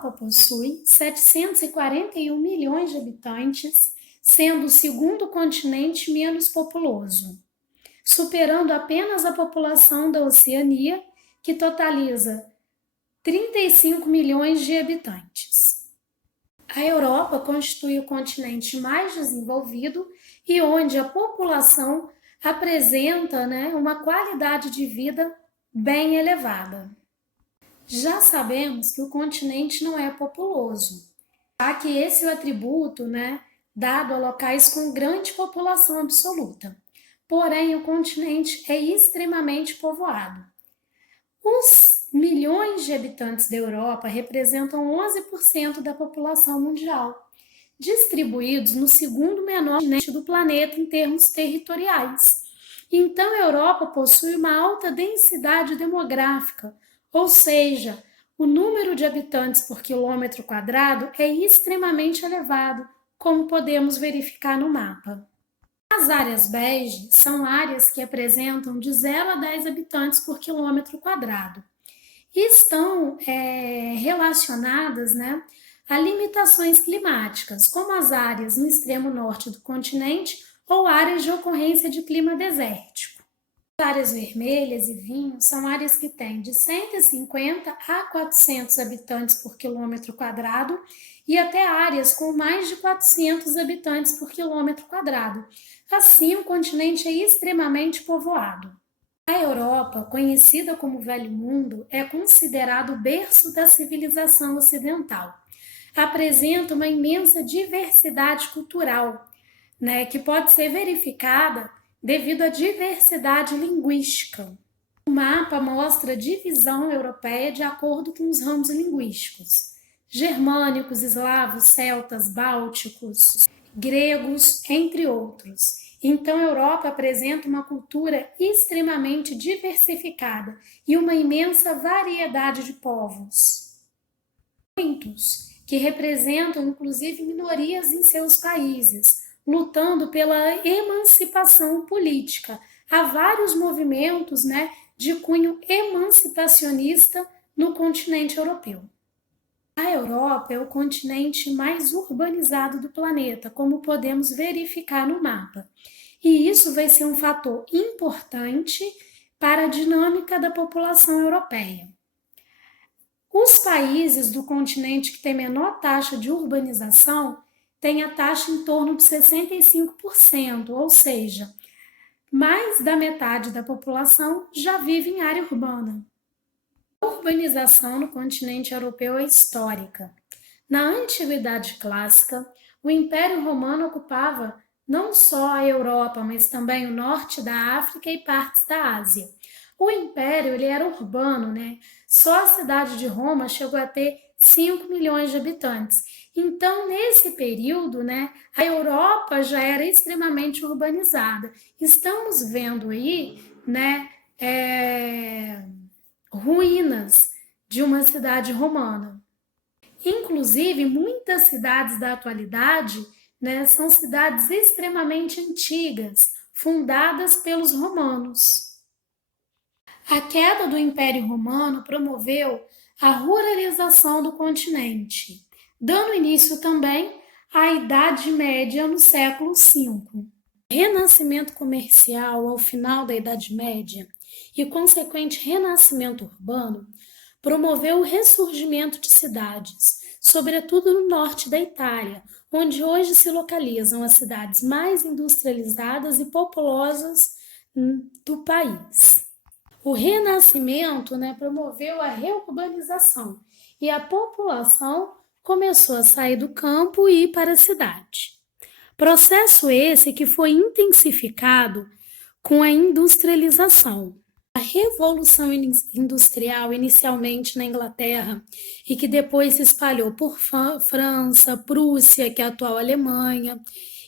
Europa possui 741 milhões de habitantes, sendo o segundo continente menos populoso, superando apenas a população da Oceania, que totaliza 35 milhões de habitantes. A Europa constitui o continente mais desenvolvido e onde a população apresenta, uma qualidade de vida bem elevada. Já sabemos que o continente não é populoso, já que esse é o atributo, dado a locais com grande população absoluta. Porém, o continente é extremamente povoado. Os milhões de habitantes da Europa representam 11% da população mundial, distribuídos no segundo menor continente do planeta em termos territoriais. Então, a Europa possui uma alta densidade demográfica, ou seja, o número de habitantes por quilômetro quadrado é extremamente elevado, como podemos verificar no mapa. As áreas bege são áreas que apresentam de 0 a 10 habitantes por quilômetro quadrado e estão relacionadas a limitações climáticas, como as áreas no extremo norte do continente ou áreas de ocorrência de clima desértico. As áreas vermelhas e vinho são áreas que têm de 150 a 400 habitantes por quilômetro quadrado e até áreas com mais de 400 habitantes por quilômetro quadrado. Assim, o continente é extremamente povoado. A Europa, conhecida como Velho Mundo, é considerado o berço da civilização ocidental. Apresenta uma imensa diversidade cultural, que pode ser verificada devido à diversidade linguística. O mapa mostra a divisão europeia de acordo com os ramos linguísticos: germânicos, eslavos, celtas, bálticos, gregos, entre outros. Então, a Europa apresenta uma cultura extremamente diversificada e uma imensa variedade de povos. Muitos que representam, inclusive, minorias em seus países, lutando pela emancipação política. Há vários movimentos, de cunho emancipacionista no continente europeu. A Europa é o continente mais urbanizado do planeta, como podemos verificar no mapa. E isso vai ser um fator importante para a dinâmica da população europeia. Os países do continente que têm menor taxa de urbanização têm a taxa em torno de 65%, ou seja, mais da metade da população já vive em área urbana. A urbanização no continente europeu é histórica. Na Antiguidade Clássica, o Império Romano ocupava não só a Europa, mas também o norte da África e partes da Ásia. O Império ele era urbano, Só a cidade de Roma chegou a ter 5 milhões de habitantes. Então, nesse período, a Europa já era extremamente urbanizada. Estamos vendo aí, ruínas de uma cidade romana. Inclusive, muitas cidades da atualidade, são cidades extremamente antigas, fundadas pelos romanos. A queda do Império Romano promoveu a ruralização do continente, dando início também à Idade Média no século V. O renascimento comercial ao final da Idade Média e consequente renascimento urbano promoveu o ressurgimento de cidades, sobretudo no norte da Itália, onde hoje se localizam as cidades mais industrializadas e populosas do país. O renascimento promoveu a reurbanização e a população começou a sair do campo e ir para a cidade. Processo esse que foi intensificado com a industrialização. A Revolução Industrial, inicialmente na Inglaterra, e que depois se espalhou por França, Prússia, que é a atual Alemanha,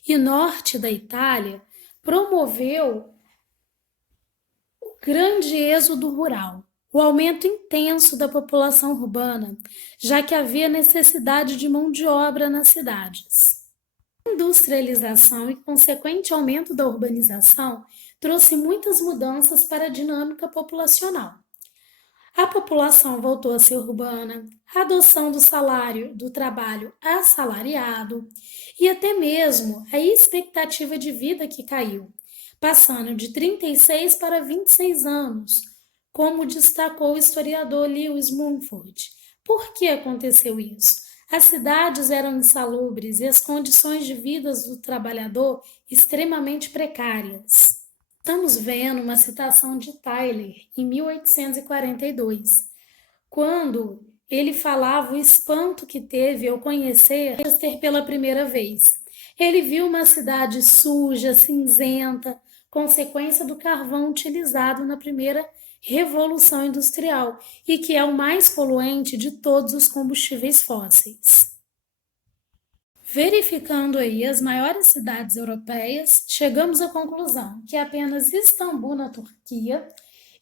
e norte da Itália, promoveu o grande êxodo rural, o aumento intenso da população urbana, já que havia necessidade de mão de obra nas cidades. A industrialização e consequente aumento da urbanização trouxe muitas mudanças para a dinâmica populacional. A população voltou a ser urbana, a adoção do trabalho assalariado e até mesmo a expectativa de vida que caiu, passando de 36 para 26 anos, como destacou o historiador Lewis Mumford. Por que aconteceu isso? As cidades eram insalubres e as condições de vida do trabalhador extremamente precárias. Estamos vendo uma citação de Tyler, em 1842, quando ele falava o espanto que teve ao conhecer Manchester pela primeira vez. Ele viu uma cidade suja, cinzenta, consequência do carvão utilizado na primeira Revolução Industrial e que é o mais poluente de todos os combustíveis fósseis. Verificando aí as maiores cidades europeias, chegamos à conclusão que apenas Istambul, na Turquia,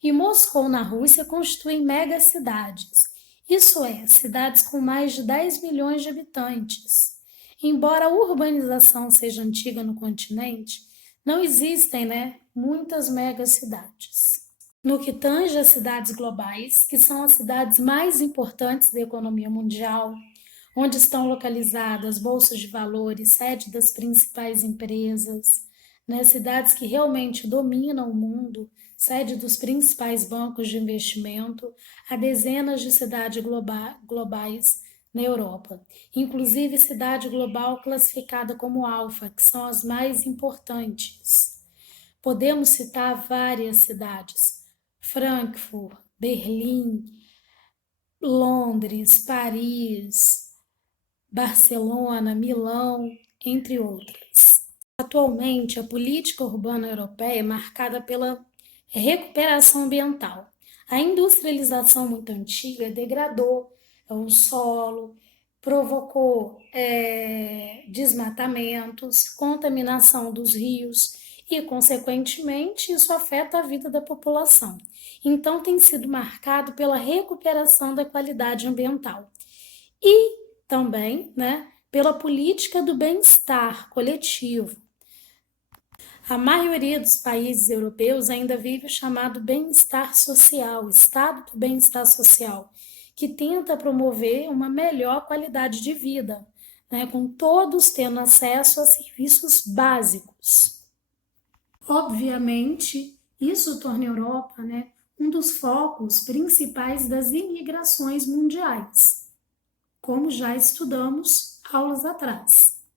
e Moscou, na Rússia, constituem megacidades, isso é, cidades com mais de 10 milhões de habitantes. Embora a urbanização seja antiga no continente, não existem, muitas megacidades. No que tange às cidades globais, que são as cidades mais importantes da economia mundial, onde estão localizadas bolsas de valores, sede das principais empresas, cidades que realmente dominam o mundo, sede dos principais bancos de investimento, há dezenas de cidades globais na Europa, inclusive cidade global classificada como alfa, que são as mais importantes. Podemos citar várias cidades: Frankfurt, Berlim, Londres, Paris, Barcelona, Milão, entre outras. Atualmente, a política urbana europeia é marcada pela recuperação ambiental. A industrialização muito antiga degradou o solo, provocou desmatamentos, contaminação dos rios e, consequentemente, isso afeta a vida da população. Então, tem sido marcado pela recuperação da qualidade ambiental. E também, pela política do bem-estar coletivo. A maioria dos países europeus ainda vive o chamado bem-estar social, estado do bem-estar social, que tenta promover uma melhor qualidade de vida, com todos tendo acesso a serviços básicos. Obviamente, isso torna a Europa, um dos focos principais das imigrações mundiais, como já estudamos aulas atrás.